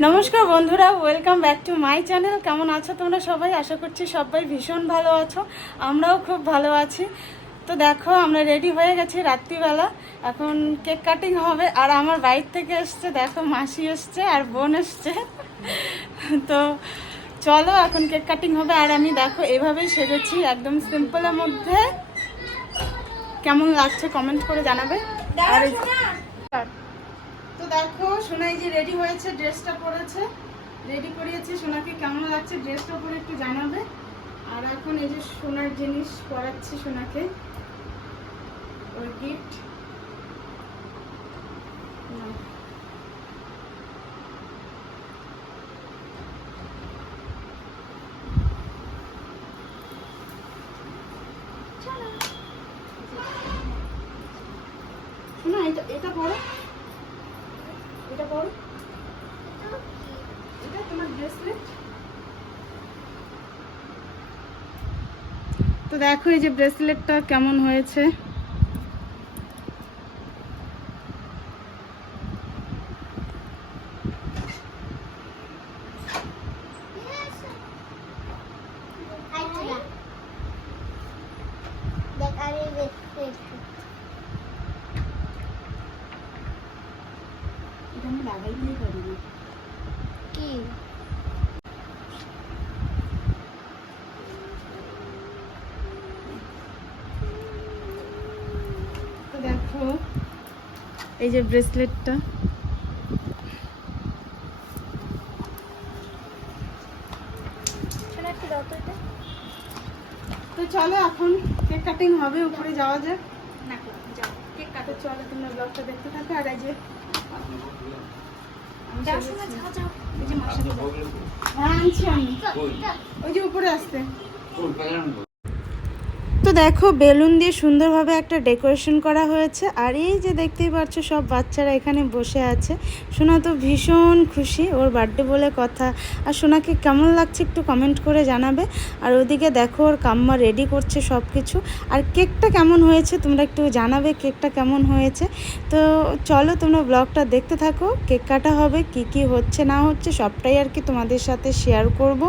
নমস্কার বন্ধুরা welcome back to my channel কেমন আছো তোমরা সবাই? আশা করছি সবাই ভীষণ ভালো আছো। আমরাও খুব ভালো আছি। তো দেখো আমরা রেডি হয়ে গেছি রাত্রিবেলা। এখন কেক কাটিং হবে আর আমার বাইর থেকে এসছে দেখো মাসি এসছে আর বোন এসছে। তো চলো এখন কেক কাটিং হবে আর আমি দেখো এভাবেই সেজেছি একদম সিম্পলের মধ্যে। কেমন লাগছে কমেন্ট করে জানাবে। আর তো দেখো সোনাই যে রেডি হয়েছে ড্রেসটা পরেছে। রেডি করিয়েছি সোনাকে কেমন লাগছে ড্রেসটা পরে একটু জানাবে। আর এখন এই যে সোনার জিনিস পরাচ্ছি সোনাকে। গিফট শোনা এটা এটা এটা এটা তোমার ব্রেসলেট তো দেখো এই যে ব্রেসলেটটা কেমন হয়েছে দেখ আমি দেখতে এটা আমি লাগাইতেই পারি না কি তো দেখো এই যে ব্রেসলেটটা তো চলো এখন কেক কাটিং হবে উপরে যাওয়া যাক। না কেক কাটে চলো তোমরা ব্লগটা দেখতে থাকো আর এই যে হ্যাঁ আনছি আমি। ওই যে উপরে আসতে তো দেখো, বেলুন দিয়ে সুন্দরভাবে একটা ডেকোরেশন করা হয়েছে। আর এই যে দেখতেই পাচ্ছ, সব বাচ্চারা এখানে বসে আছে। সোনা তো ভীষণ খুশি ওর বার্থডে বলে কথা। আর সোনাকে কেমন লাগছে একটু কমেন্ট করে জানাবে। আর ওদিকে দেখো, ওর কাম্মা রেডি করছে সব কিছু আর কেকটা কেমন হয়েছে তোমরা একটু জানাবে, কেকটা কেমন হয়েছে। তো চলো, তোমরা ব্লগটা দেখতে থাকো, কেক কাটা হবে, কি কি হচ্ছে, না হচ্ছে, সবটাই আর কি তোমাদের সাথে শেয়ার করব।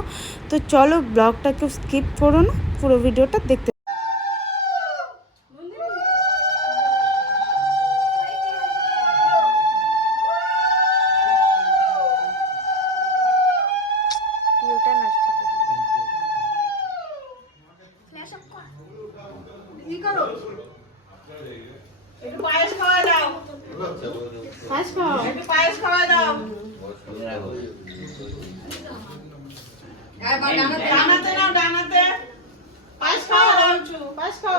তো চলো ব্লগটা কেউ স্কিপ করো না, পুরো ভিডিওটা দেখতে ডানাতে নাও ডানাতে। পাঁচ খাও রামচু পাঁচ খাও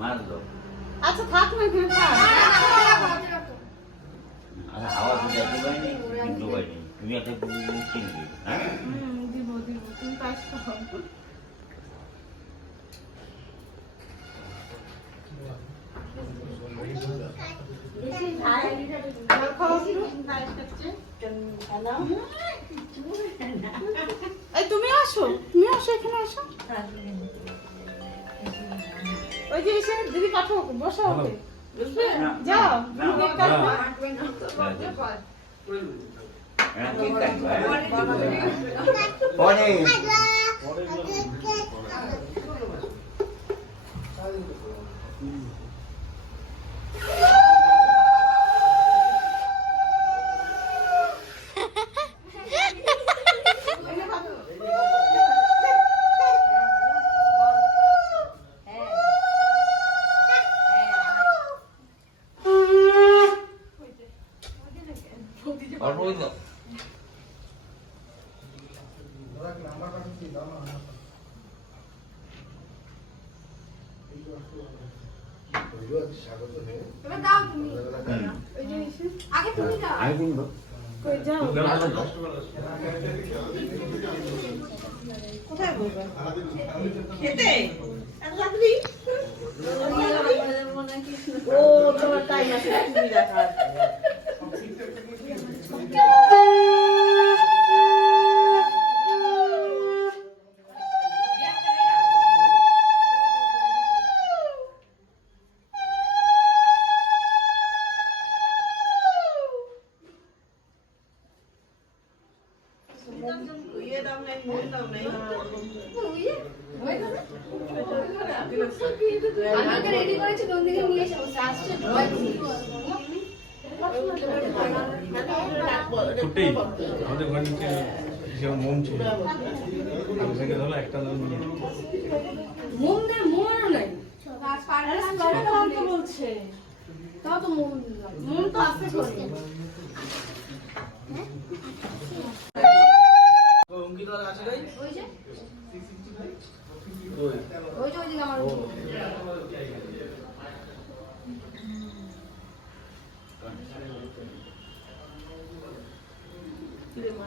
মার দাও। আচ্ছা থাক না এখানে থাক। আরে হাওয়া তো যাইতে পারিনি কিন্তু পারিনি তুমি একটা কিনবি হ্যাঁ? দিব দিব তুমি পাঁচ খাও। এই তুমি আসো তুমি আসো এখানে আসো ওই যে এসে দিদি পাঠো ওকে বসো ওকে যাও তুমি কিনবো কই খেতে? ও তোমার টাইম আছে টিভি দেখার ছুটেই আমাদের ঘর নিচে যেমন মোম ছিল। আমি ধরো একটা ধরো নিয়ে মোম দে মোমও নাই। বলছে। তাও তো মোম মন তো আছে করে অঙ্কিত আছে ওই যে ওই যে ওই দিকে আমার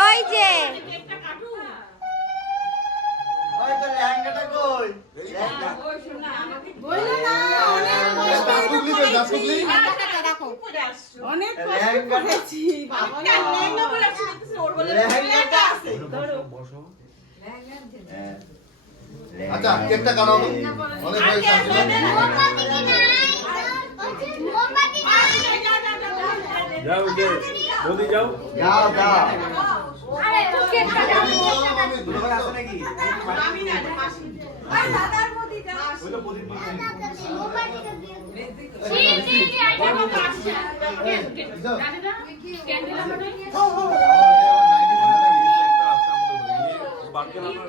ওই যে। অনেক কষ্ট করেছি। আচ্ছা কেকটা কাটাও তো। অনেক হয়েছে যাও যে মোদি যাও। যাও যাও। আরে দুবার আছে নাকি দিছো ক্যান্ডেল আমার ও ও নাইটি নাকি একটা আছে আমাদের ঘরে নিয়ে বাকি আপনার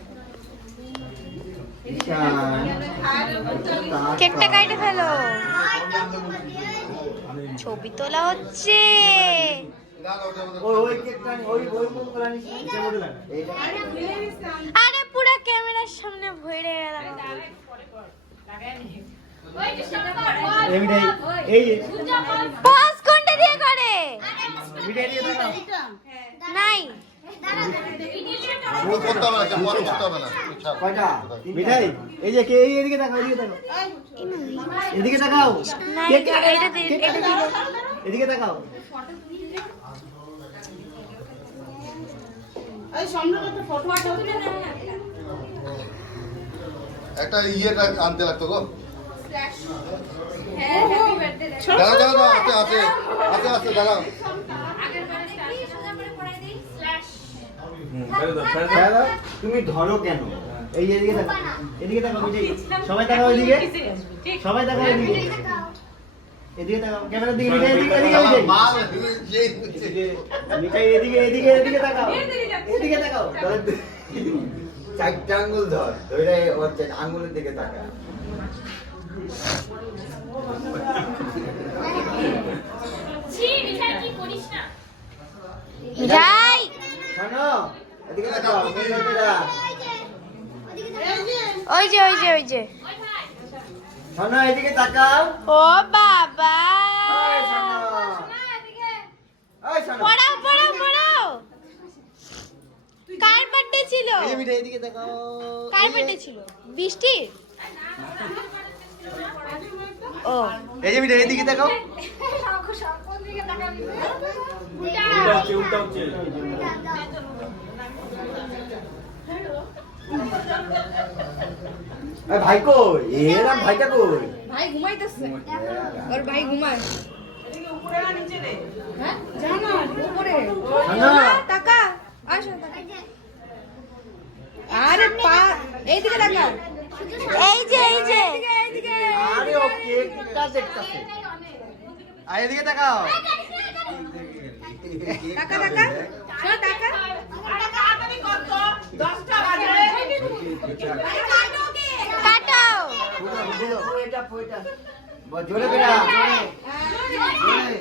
কেকটা কাটে ফেলো। ছবি তোলা হচ্ছে। আরে পুরো ক্যামেরার সামনে ভরে গেলাম। কোনটা দিয়ে করে? নাই। মিঠাই? এই যে কে এদিকে তাকাও এদিকে তাকাও এদিকে তাকাও এদিকে তাকাও একটা ইয়েটা আনতে লাগতো গো। হ্যাঁ দাঁড়াও আছে আছে আছে আছে দাঁড়াও। তুমি ধরো কেন? এই যে এদিকে এদিকে তাকাও সবাই তাকাও এদিকে সবাই তাকাও এদিকে এদিকে তাকাও ক্যামেরার দিকে মিঠাই এদিকে এদিকে মিঠাই এদিকে, এদিকে এদিকে এদিকে তাকাও এদিকে তাকাও চারটা আঙ্গুল ধর ধরে চার- আঙ্গুলের দিকে তাকা শোনো এদিকে তাকাও মেয়েরা ওই যে ওই যে ওই যে। শোনো এদিকে তাকাও। ও বাবা। পড়াও পড়াও পড়াও। কার বার্থডে ছিল? এই যে মিঠা এদিকে তাকাও। কার বার্থডে ছিল? বৃষ্টির ও। এই যে মিঠা এদিকে তাকাও। উল্টা উল্টা ভাই কই? এরা ভাইটা কই? ভাই ঘুমাইতেছে। ওর ভাই ঘুমায়। হ্যাঁ? উপরে। টাকা। আসো আরে পা এইদিকে টাকা এই যে এই যে। আরে ও কেকটা দেখতাছে। আর এদিকে তাকাও টাকা টাকা। শোনো টাকা। কাটাও এটা পয়টা জোরে বেড়া জোরে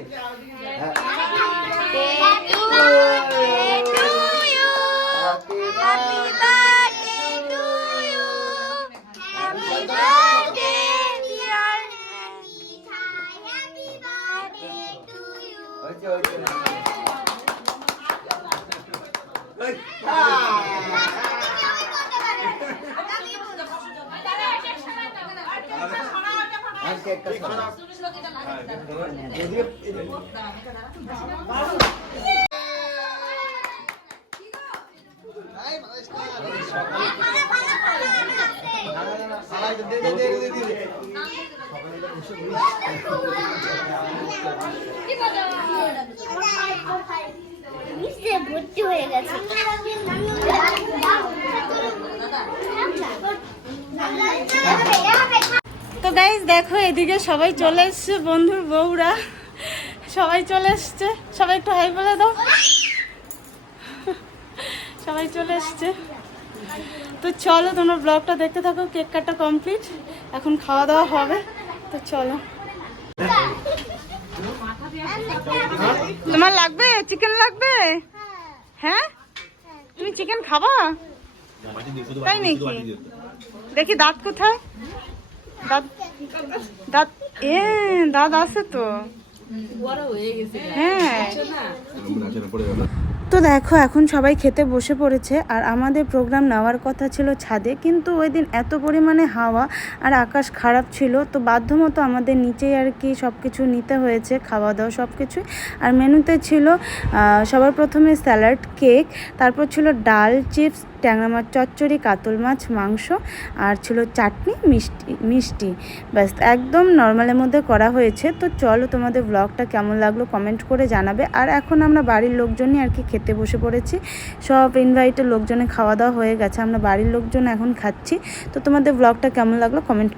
ভর্তি হয়ে গেছে তো গাইজ দেখো, এদিকে সবাই চলে এসছে, বন্ধুর বউরা। সবাই চলে এসছে। সবাই একটু হাই বলে দাও। সবাই চলে এসছে। তো চলো, তোমরা ব্লগটা দেখতে থাকো কেক কাটা কমপ্লিট এখন খাওয়া দাওয়া হবে। তো চলো। তোমার লাগবে? চিকেন লাগবে? হ্যাঁ? তুমি চিকেন খাবা? তাই নাকি? দেখি দাঁত কোথায়? এ আছে তো। হ্যাঁ। তো দেখো, এখন সবাই খেতে বসে পড়েছে, আর আমাদের প্রোগ্রাম নেওয়ার কথা ছিল ছাদে, কিন্তু ওই দিন এত পরিমাণে হাওয়া আর আকাশ খারাপ ছিল, তো বাধ্যমতো আমাদের নিচেই আর কি সব কিছু নিতে হয়েছে খাওয়া দাওয়া সব কিছুই আর মেনুতে ছিল সবার প্রথমে স্যালাড, কেক, তারপর ছিল ডাল, চিপস ট্যাংরা মাছ, চচ্চড়ি, কাতল মাছ, মাংস আর ছিল চাটনি, মিষ্টি মিষ্টি। ব্যাস, একদম নর্মালের মধ্যে করা হয়েছে। তো চলো তোমাদের ব্লগটা কেমন লাগল কমেন্ট করে জানাবে। আর এখন আমরা বাড়ির লোকজনই আর কি খেতে বসে পড়েছি। সব ইনভাইটের লোকজনে খাওয়া দাওয়া হয়ে গেছে। আমরা বাড়ির লোকজন এখন খাচ্ছি। তো তোমাদের ব্লগটা কেমন লাগল কমেন্ট